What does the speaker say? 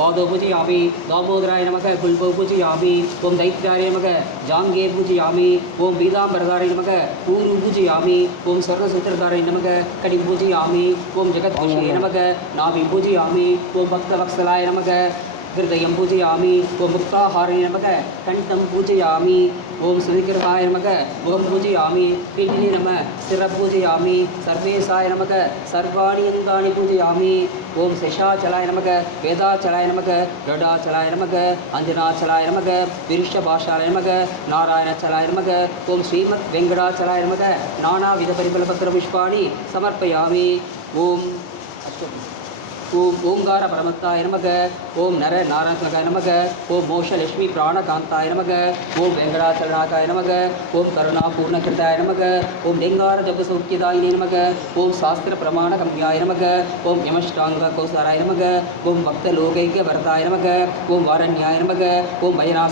பாதோ பூஜையாமி தாமோதராய நமக குல்போ பூஜையாமி ஓம் தைத்யாய நமக ஜாங்கே பூஜையாமி ஓம் பீதாம்பரதாரை நமக ஊரு பூஜையாமி ஓம் சர்வசூத்திரதாரை நமக கடி பூஜையாமி ஓம் ஜெகத்குஷே நமக நாபி பூஜையாமி ஓம் பக்தவத்சலாய நமக ஹிருதயம் பூஜையாமி ஓம் முக்தாஹாரிய நமக கண்டம் பூஜையாமி ஓம் சுதிகிருதாய நமக முகம் பூஜையாமி பின்னி நம சிர பூஜையாமி சர்வேசாய நமக சர்வாணி அங்காணி பூஜையாமி ஓம் சேஷாச்சலாய நமக வேதாச்சலாய நமக கடாச்சலாய நமக அஞ்சனாச்சலாய நமக விருஷபாஷாய நமக நாராயணச்சலாய நமக ஓம் ஸ்ரீமத் வெங்கடாச்சலாய நமக நானாவித பரிபலபத்திர புஷ்பாணி சமர்ப்பயாமி ஓம் ஓம் ஓங்கார பரமத்தாய நமக ஓம் நர நாராயணாய நமக ஓம் மோஷலட்சுமி பிராணகாந்தாய நமக ஓம் வெங்கடாச்சலநாதாய நமக ஓம் கருணா பூர்ணகிருதாய நமக ஓம் லிங்கார ஜபசௌக்கியதாயினே நமக ஓம் சாஸ்திர பிரமாண கம்யாய நமக ஓம் யமஷ்டாங்க கௌசாராய நமக ஓம் பக்த லோகைக வரதாய நமக ஓம் வாரண்யாய நமக ஓம் வயநாச